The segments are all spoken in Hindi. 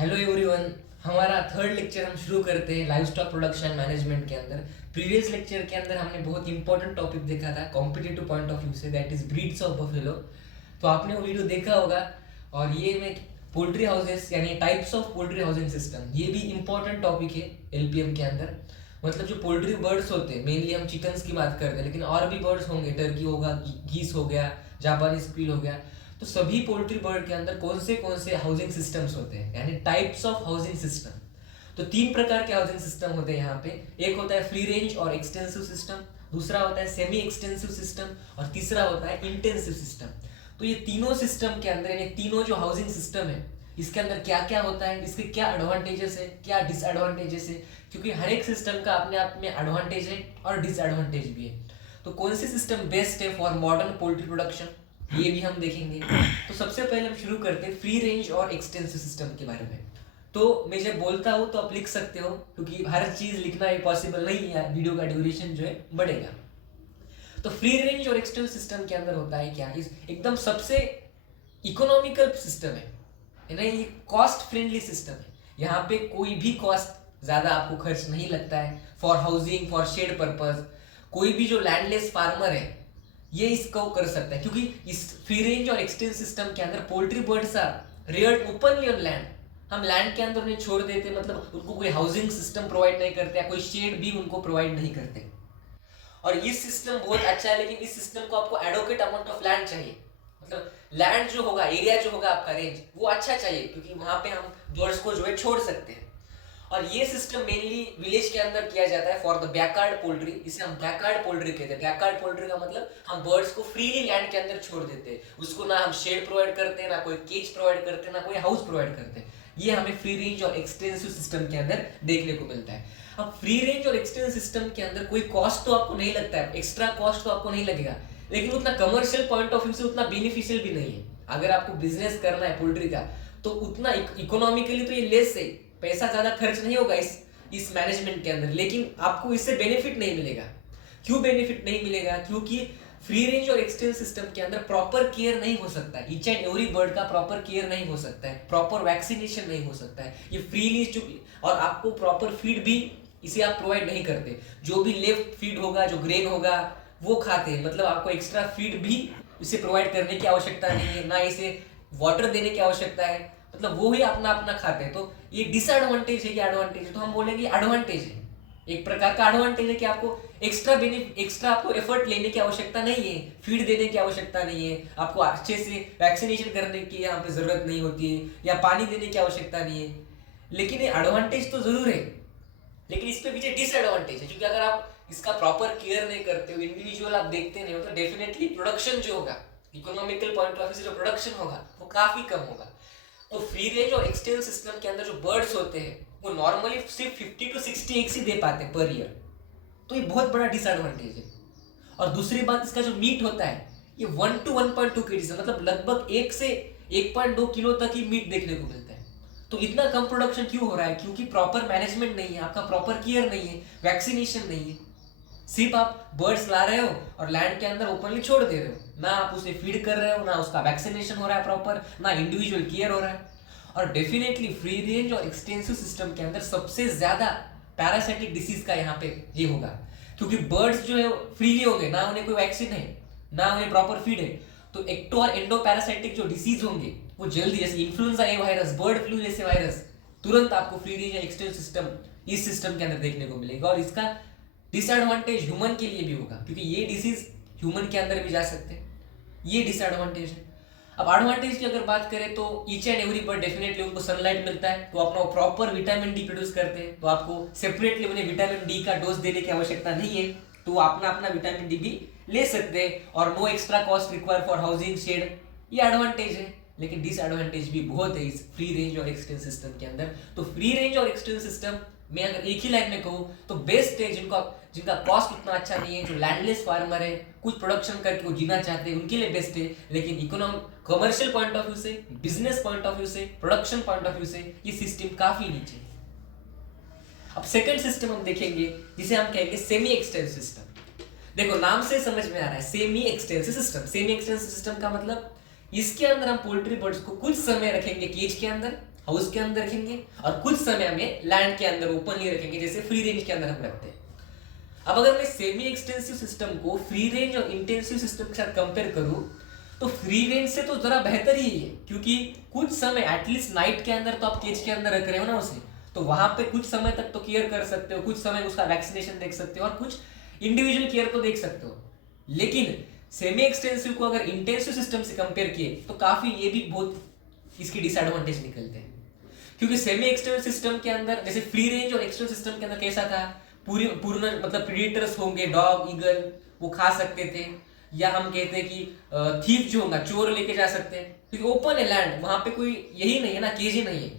Hello everyone. हमारा थर्ड लेक्चर हम शुरू करते हैं लाइव स्टॉक प्रोडक्शन मैनेजमेंट के अंदर। प्रीवियस लेक्चर के अंदर हमने बहुत इंपॉर्टेंट टॉपिक देखा था कॉम्पिटिटिव पॉइंट ऑफ व्यू से, that is breeds of buffalo. तो आपने वो वीडियो देखा होगा। और ये मैं पोल्ट्री हाउसेस यानी types of poultry housing system, ये भी इंपॉर्टेंट टॉपिक है एलपीएम के अंदर। मतलब जो पोल्ट्री बर्ड्स होते हैं, मेनली हम चिकन्स की बात करते हैं, लेकिन और भी बर्ड्स होंगे, टर्की होगा, गीस हो गया, जापानी स्क्वील हो गया। तो सभी पोल्ट्री बर्ड के अंदर कौन से हाउसिंग सिस्टम्स होते हैं, यानी टाइप्स ऑफ हाउसिंग सिस्टम। तो तीन प्रकार के हाउसिंग सिस्टम होते हैं यहाँ पे। एक होता है फ्री रेंज और एक्सटेंसिव सिस्टम, दूसरा होता है सेमी एक्सटेंसिव सिस्टम, और तीसरा होता है इंटेंसिव सिस्टम। तो ये तीनों सिस्टम के अंदर, यानी तीनों जो हाउसिंग सिस्टम है, इसके अंदर क्या क्या होता है, इसके क्या एडवांटेजेस है, क्या डिसएडवांटेजेस है, क्योंकि हर एक सिस्टम का अपने आप में एडवांटेज है और डिसएडवांटेज भी है। तो कौन सी सिस्टम बेस्ट है फॉर मॉडर्न पोल्ट्री प्रोडक्शन, ये भी हम देखेंगे। तो सबसे पहले हम शुरू करते हैं फ्री रेंज और एक्सटेंसिव सिस्टम के बारे में। तो मैं जब बोलता हूँ तो आप लिख सकते हो, क्योंकि हर चीज लिखना पॉसिबल नहीं है, वीडियो का ड्यूरेशन जो है बढ़ेगा। तो फ्री रेंज और एक्सटेंसिव सिस्टम के अंदर होता है क्या, इस एकदम सबसे इकोनॉमिकल सिस्टम है ना, ये कॉस्ट फ्रेंडली सिस्टम है। यहाँ पे कोई भी कॉस्ट ज्यादा आपको खर्च नहीं लगता है for housing, for shed purpose. कोई भी जो लैंडलेस फार्मर है ये इसको कर सकता है, क्योंकि इस फ्री रेंज और एक्सटेंसिव सिस्टम के अंदर poultry birds are reared openly on land. हम लैंड के अंदर उन्हें छोड़ देते, मतलब उनको कोई हाउसिंग सिस्टम प्रोवाइड नहीं करते या कोई शेड भी उनको प्रोवाइड नहीं करते। और ये सिस्टम बहुत अच्छा है, लेकिन इस सिस्टम को आपको एडोकेट अमाउंट ऑफ लैंड चाहिए। मतलब लैंड जो होगा, एरिया जो होगा आपका, रेंज वो अच्छा चाहिए, क्योंकि वहां पे हम बर्ड्स को जो है छोड़ सकते हैं। और ये सिस्टम मेनली विलेज के अंदर किया जाता है फॉर द बैकयार्ड पोल्ट्री। इसे हम बैकयार्ड पोल्ट्री कहते हैं। बैकयार्ड पोल्ट्री का मतलब हम बर्ड्स को फ्रीली लैंड के अंदर छोड़ देते हैं, उसको ना हम शेड प्रोवाइड करते हैं, ना कोई केज प्रोवाइड करते हैं, ना कोई हाउस प्रोवाइड करते हैं। ये हमें फ्री रेंज और एक्सटेंसिव सिस्टम के अंदर देखने को मिलता है। अब फ्री रेंज और एक्सटेंसिव सिस्टम के अंदर कोई कॉस्ट तो आपको नहीं लगता है, एक्स्ट्रा कॉस्ट तो आपको नहीं लगेगा, लेकिन उतना कमर्शियल पॉइंट ऑफ व्यू से उतना बेनिफिशियल भी नहीं है। अगर आपको बिजनेस करना है पोल्ट्री का, तो उतना इकोनॉमिकली तो ये लेस है, पैसा ज्यादा खर्च नहीं होगा इस मैनेजमेंट के अंदर, लेकिन आपको इससे बेनिफिट नहीं मिलेगा। क्यों बेनिफिट नहीं मिलेगा? क्योंकि फ्री रेंज और एक्सटेंसिव सिस्टम के अंदर प्रॉपर केयर नहीं हो सकता है, ईच एंड एवरी बर्ड का प्रॉपर केयर नहीं हो सकता है, प्रॉपर वैक्सीनेशन नहीं हो सकता है। ये फ्रीली, और आपको प्रॉपर फीड भी इसे आप प्रोवाइड नहीं करते। जो भी लेफ्ट फीड होगा, जो ग्रेन होगा, वो खाते हैं। मतलब आपको एक्स्ट्रा फीड भी इसे प्रोवाइड करने की आवश्यकता नहीं है, ना इसे वाटर देने की आवश्यकता है। मतलब वो ही अपना अपना खाते हैं। तो ये डिसएडवांटेज है कि एडवांटेज है? तो हम बोलेंगे एडवांटेज है। एक प्रकार का एडवांटेज है कि आपको एक्स्ट्रा आपको एफर्ट लेने की आवश्यकता नहीं है, फीड देने की आवश्यकता नहीं है, आपको अच्छे से वैक्सीनेशन करने की यहाँ पे जरूरत नहीं होती है, या पानी देने की आवश्यकता नहीं है। लेकिन ये एडवांटेज तो जरूर है, लेकिन इसके पीछे डिसएडवांटेज है, क्योंकि अगर आप इसका प्रॉपर केयर नहीं करते हो, इंडिविजुअल आप देखते नहीं हो, तो डेफिनेटली प्रोडक्शन जो होगा, इकोनॉमिकल पॉइंट ऑफ व्यू से जो प्रोडक्शन होगा वो काफी कम होगा। तो फ्री रेंज और एक्सटेंसिव सिस्टम के अंदर जो बर्ड्स होते हैं वो नॉर्मली सिर्फ 50 to 60 एग्स ही दे पाते हैं पर ईयर। तो ये बहुत बड़ा डिसएडवांटेज है। और दूसरी बात, इसका जो मीट होता है ये 1 to 1.2 kg से, मतलब लगभग 1 से 1.2 किलो तक ही मीट देखने को मिलता है। तो इतना कम प्रोडक्शन क्यों हो रहा है? क्योंकि प्रॉपर मैनेजमेंट नहीं है, आपका प्रॉपर केयर नहीं है, वैक्सीनेशन नहीं है। सिर्फ आप बर्ड्स ला रहे हो और लैंड के अंदर ओपनली छोड़ दे रहे हो, ना आप उसे फीड कर रहे हो, ना उसका वैक्सीनेशन हो रहा है प्रॉपर, ना इंडिविजुअल केयर हो रहा है। और डेफिनेटली फ्री रेंज और एक्सटेंसिव सिस्टम के अंदर सबसे ज्यादा पैरासाइटिक डिसीज का यहाँ पे ये होगा, क्योंकि बर्ड्स जो है फ्रीली होंगे, ना उन्हें कोई वैक्सीन है, ना उन्हें प्रॉपर फीड है। तो एक्टो और एंडो पैरासाइटिक जो डिसीज होंगे वो जल्दी, जैसे इन्फ्लुएंजा ए वायरस, बर्ड फ्लू जैसे वायरस, तुरंत आपको फ्री रेंज या एक्सटेंसिव सिस्टम इस सिस्टम के अंदर देखने को मिलेगा। और इसका डिसएडवांटेज ह्यूमन के लिए भी होगा, क्योंकि ये डिसीज ह्यूमन के अंदर भी जा सकते हैं। ये डिसएडवांटेज है। अब एडवांटेज की अगर बात करें तो each and every bird definitely उनको सनलाइट मिलता है, तो अपना प्रॉपर विटामिन डी प्रोड्यूस करते हैं, तो आपको सेपरेटली उन्हें विटामिन डी का डोज देने की आवश्यकता नहीं है, तो वो अपना अपना विटामिन डी भी ले सकते हैं। और no extra cost require for housing, shed, ये एडवांटेज है। लेकिन डिसएडवांटेज भी बहुत है इस फ्री रेंज और एक्सटेंसिव सिस्टम के अंदर। तो फ्री रेंज और एक्सटेंसिव सिस्टम मैं अगर एक ही लाइन में कहूँ तो बेस्ट है जिनका कॉस्ट उतना अच्छा नहीं है, जो लैंडलेस फार्मर है, कुछ प्रोडक्शन करके वो जीना चाहते हैं, उनके लिए बेस्ट है। लेकिन economic commercial point of view से, बिजनेस पॉइंट ऑफ व्यू से, प्रोडक्शन पॉइंट ऑफ व्यू से ये सिस्टम काफी नीचे है। अब सेकंड सिस्टम हम देखेंगे जिसे हम कहेंगे सेमी एक्सटेंसिव सिस्टम। देखो नाम से समझ में आ रहा है semi extensive system. Semi extensive system का मतलब इसके अंदर हम पोल्ट्री बर्ड्स को कुछ समय रखेंगे केज के अंदर, हाउस के अंदर रखेंगे और कुछ समय में लैंड के अंदर ओपनली रखेंगे, जैसे फ्री रेंज के अंदर हम रखते हैं। अब अगर मैं सेमी एक्सटेंसिव सिस्टम को फ्री रेंज और इंटेंसिव सिस्टम के साथ कंपेयर करूं तो फ्री रेंज से तो जरा बेहतर ही है, क्योंकि कुछ समय एटलीस्ट नाइट के अंदर तो आप केज के अंदर रख रहे हो ना उसे, तो वहां पे कुछ समय तक तो केयर कर सकते हो, कुछ समय उसका वैक्सीनेशन देख सकते हो और कुछ इंडिविजुअल केयर तो देख सकते हो। लेकिन सेमी एक्सटेंसिव को अगर इंटेंसिव सिस्टम से कंपेयर किए तो काफी ये भी बहुत इसकी डिसएडवांटेज निकलते हैं, क्योंकि सेमी एक्सटेंसिव सिस्टम के अंदर जैसे फ्री रेंज और एक्सटेंसिव सिस्टम के अंदर कैसा था, पूर्ण मतलब प्रीडेटर्स होंगे, डॉग ईगल वो खा सकते थे, या हम कहते हैं कि थीफ जो होगा चोर लेके जा सकते हैं, क्योंकि ओपन है लैंड, वहां पे कोई यही नहीं है ना, केज ही नहीं है।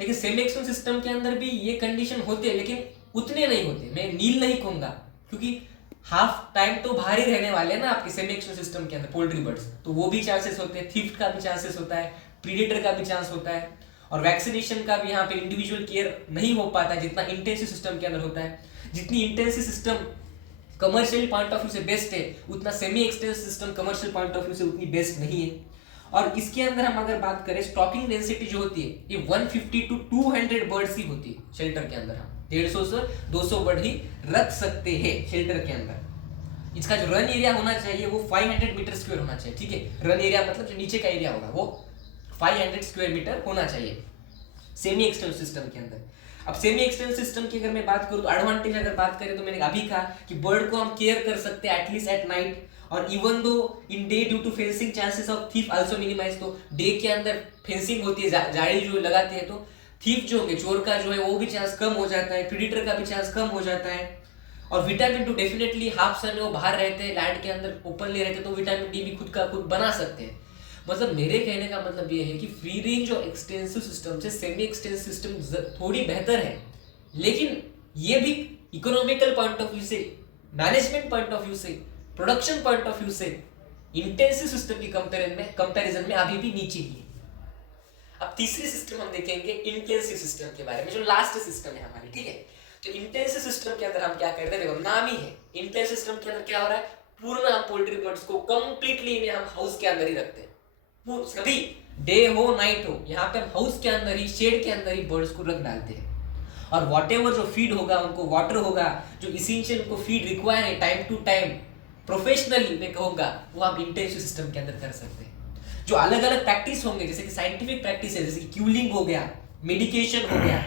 लेकिन सेमी एक्सटेंसिव सिस्टम के अंदर भी ये कंडीशन होते हैं, लेकिन उतने नहीं होते। मैं नील नहीं कहूंगा, क्योंकि हाफ टाइम तो बाहर ही रहने वाले हैं ना आपके सेमी एक्सटेंसिव सिस्टम के अंदर पोल्ट्री बर्ड्स, तो वो भी चांसेस होते हैं, थीफ्ट का भी चांसेस होता है, प्रीडेटर का भी चांस होता है, और वैक्सीनेशन का भी यहाँ पे इंडिविजुअल केयर नहीं हो पाता जितना इंटेंसिव सिस्टम के अंदर होता है। जितनी intensive system commercial point of view से बेस्ट है, उतना semi extensive system commercial point of view से उतनी बेस्ट नहीं है। और इसके अंदर हम अगर बात करें स्टॉकिंग डेंसिटी जो होती है ये 150 टू 200 बर्ड्स ही होती है शेल्टर के अंदर। हम 150 से 200 बर्ड ही रख सकते हैं शेल्टर के अंदर। इसका जो रन एरिया होना चाहिए वो 500 मीटर स्क्वायर होना चाहिए, ठीक है। रन एरिया मतलब जो नीचे का एरिया होगा वो 500 स्क्वायर मीटर होना चाहिए सेमी एक्सटेंसिव सिस्टम के अंदर। अब सेमी एक्सटेंसिव सिस्टम की अगर मैं बात करूं तो एडवांटेज अगर बात करें तो मैंने अभी कहा कि बर्ड को हम केयर कर सकते हैं एटलीस्ट एट नाइट, और even though in day due to fencing chances of thief also minimize. तो डे के अंदर फेंसिंग होती है, जाली जो लगाते हैं, तो थीफ जो होंगे चोर का जो है वो भी चांस कम हो जाता है, प्रीडेटर का भी चांस कम हो जाता है। और विटामिन डी डेफिनेटली हाफ सन में वो बाहर रहते हैं, लैंड के अंदर ओपनली रहते हैं, तो विटामिन डी भी खुद का खुद बना सकते हैं। मतलब मेरे कहने का मतलब ये है कि फ्री रेंज और एक्सटेंसिव सिस्टम से सेमी एक्सटेंसिव सिस्टम थोड़ी बेहतर है, लेकिन ये भी इकोनॉमिकल पॉइंट ऑफ व्यू से, मैनेजमेंट पॉइंट ऑफ व्यू से, प्रोडक्शन पॉइंट ऑफ व्यू से इंटेंसिव सिस्टम की कंपैरिजन में अभी भी नीचे ही है। अब तीसरी सिस्टम हम देखेंगे इंटेंसिव सिस्टम के बारे में, जो लास्ट सिस्टम है हमारी, ठीक है। तो इंटेंसिव सिस्टम के अंदर हम क्या करते हैं, देखो नाम ही है इंटेंसिव सिस्टम के अंदर क्या हो रहा है, पूर्ण हम पोल्ट्री बर्ड्स को कंप्लीटली हम हाउस के अंदर ही रखते हैं। सभी डे हो नाइट हो, यहाँ पे हम हाउस के अंदर ही, शेड के अंदर ही बर्ड्स को रख डालते हैं। और व्हाटएवर जो फीड होगा उनको, वाटर होगा, जो इसेंशियल उनको फीड रिक्वायर है टाइम टू टाइम, प्रोफेशनली मैं कहूँगा, वो आप इंटेंसिव सिस्टम के अंदर कर सकते हैं। जो अलग अलग प्रैक्टिस होंगे, जैसे कि साइंटिफिक प्रैक्टिस है, जैसे कि क्यूलिंग हो गया, मेडिकेशन हो गया।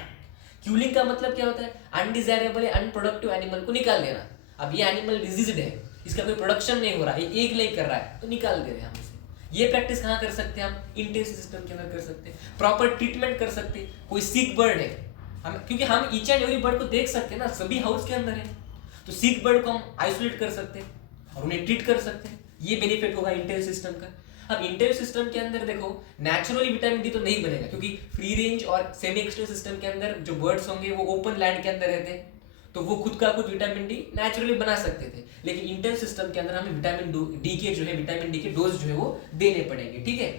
क्यूलिंग का मतलब क्या होता है, अनडिजायरेबल या अनप्रोडक्टिव एनिमल को निकाल देना। अब ये एनिमल डिजीज्ड है, इसका कोई प्रोडक्शन नहीं हो रहा, ये एग नहीं कर रहा है, तो निकाल दे रहे हैं हम इसे। ये प्रैक्टिस कहाँ कर सकते हैं, हम इंटेंसिव सिस्टम के अंदर कर सकते हैं। प्रॉपर ट्रीटमेंट कर सकते हैं। कोई सिक बर्ड है, हम क्योंकि हम ईच एंड एवरी बर्ड को देख सकते हैं ना, सभी हाउस के अंदर है, तो सिक बर्ड को हम आइसोलेट कर सकते हैं और उन्हें ट्रीट कर सकते हैं। ये बेनिफिट होगा इंटेंसिव सिस्टम का। अब इंटेंसिव सिस्टम के अंदर देखो नेचुरली विटामिन डी तो नहीं बनेगा, क्योंकि फ्री रेंज और सेमी एक्सटेंसिव सिस्टम के अंदर जो बर्ड्स होंगे वो ओपन लैंड के अंदर रहते हैं, तो वो खुद का खुद विटामिन डी नेचुरली बना सकते थे। लेकिन इंटेंसिव सिस्टम के अंदर हमें विटामिन डी के जो है विटामिन डी के डोज जो है वो देने पड़ेंगे, ठीक है।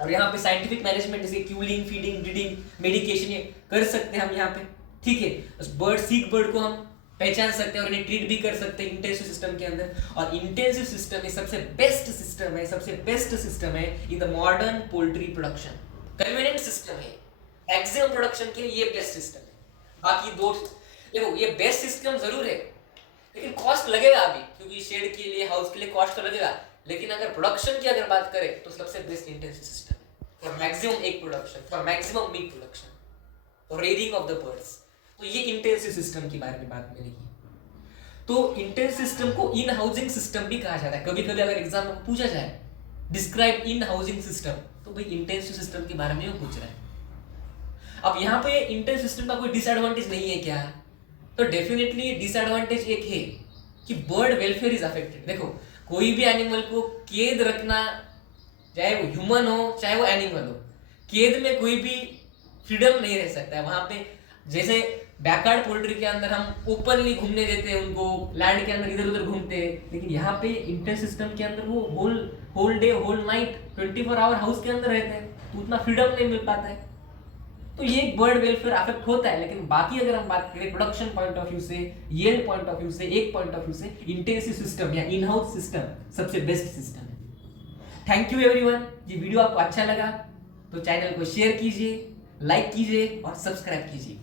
और यहाँ पे साइंटिफिक मैनेजमेंट जैसे क्यूलिंग, फीडिंग, ब्रीडिंग, मेडिकेशन ये कर सकते हैं हम यहाँ पे, ठीक है। बर्ड सीक बर्ड को हम पहचान सकते हैं और इन्हें ट्रीट भी कर सकते हैं इंटेंसिव सिस्टम के अंदर। और इंटेंसिव सिस्टम ये सबसे बेस्ट सिस्टम है, सबसे बेस्ट सिस्टम है in the modern poultry production. Convenient system है, मैक्सिमम प्रोडक्शन के लिए ये बेस्ट सिस्टम है। बाकी दो देखो ये बेस्ट सिस्टम जरूर है, लेकिन कॉस्ट लगेगा अभी, क्योंकि शेड के लिए, हाउस के लिए कॉस्ट तो लगेगा। लेकिन अगर प्रोडक्शन की अगर बात करें तो सबसे बेस्ट इंटेंसिव सिस्टम है for maximum egg production, for maximum meat production, for rearing of the birds. तो ये इंटेंसिव सिस्टम के बारे में बात मैंने की। तो इंटेंसिव सिस्टम को इन हाउसिंग सिस्टम भी कहा जाता है। कभी कभी अगर एग्जाम में पूछा जाए डिस्क्राइब इन हाउसिंग सिस्टम, तो भाई इंटेंसिव सिस्टम के बारे में वो पूछ रहा है। अब यहाँ पे इंटेंसिव सिस्टम का कोई डिसएडवांटेज नहीं है क्या, तो डेफिनेटली डिसएडवांटेज एक है कि बर्ड वेलफेयर इज अफेक्टेड। देखो कोई भी एनिमल को कैद रखना, चाहे वो ह्यूमन हो चाहे वो एनिमल हो, कैद में कोई भी फ्रीडम नहीं रह सकता है। वहां पे जैसे बैकयार्ड पोल्ट्री के अंदर हम ओपनली घूमने देते हैं उनको, लैंड के अंदर इधर उधर घूमते हैं, लेकिन यहाँ पे इंटेंसिव सिस्टम के अंदर वो whole day whole night 24 hour house के अंदर रहते हैं, तो उतना फ्रीडम नहीं मिल पाता है। तो ये बर्ड वेलफेयर अफेक्ट होता है। लेकिन बाकी अगर हम बात करें प्रोडक्शन पॉइंट ऑफ व्यू से, यील्ड पॉइंट ऑफ व्यू से, एक पॉइंट ऑफ व्यू से, इंटेंसिव सिस्टम या इन हाउस सिस्टम सबसे बेस्ट सिस्टम है। Thank you everyone. ये वीडियो आपको अच्छा लगा तो चैनल को शेयर कीजिए, लाइक कीजिए और सब्सक्राइब कीजिए।